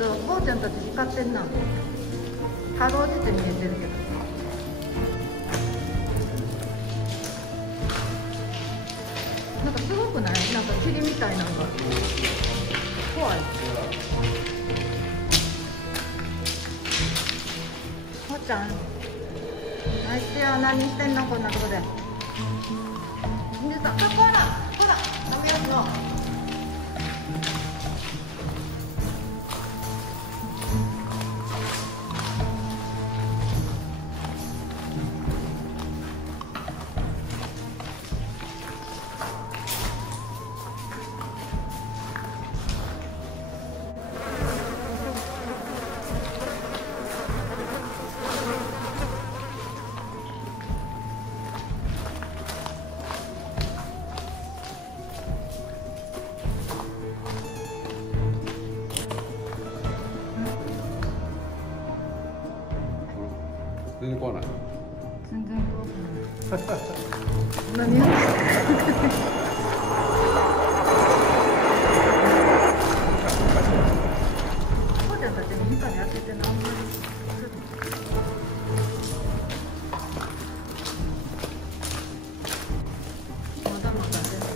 ど、こうちゃんたち使ってんな。かろうじて見えてるけど。なんかすごくない？なんか霧みたいなのが怖い。こうちゃん、ナイスよ。何してんのこんなとこで。みずさん、ほらほら、ダメよの。全然怖ない。全然怖くない。何をこうちゃんたちに光当ててな。まだまだ全然。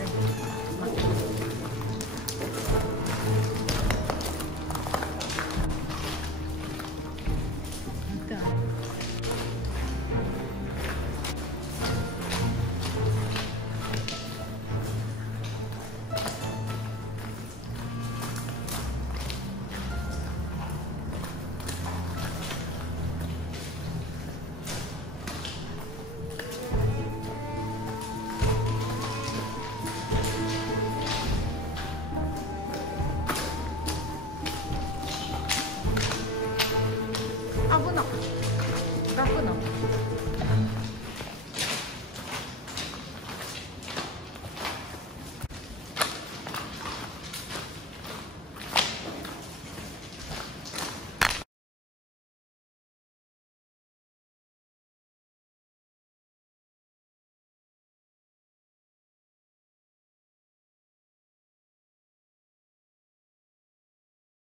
危ない。楽な。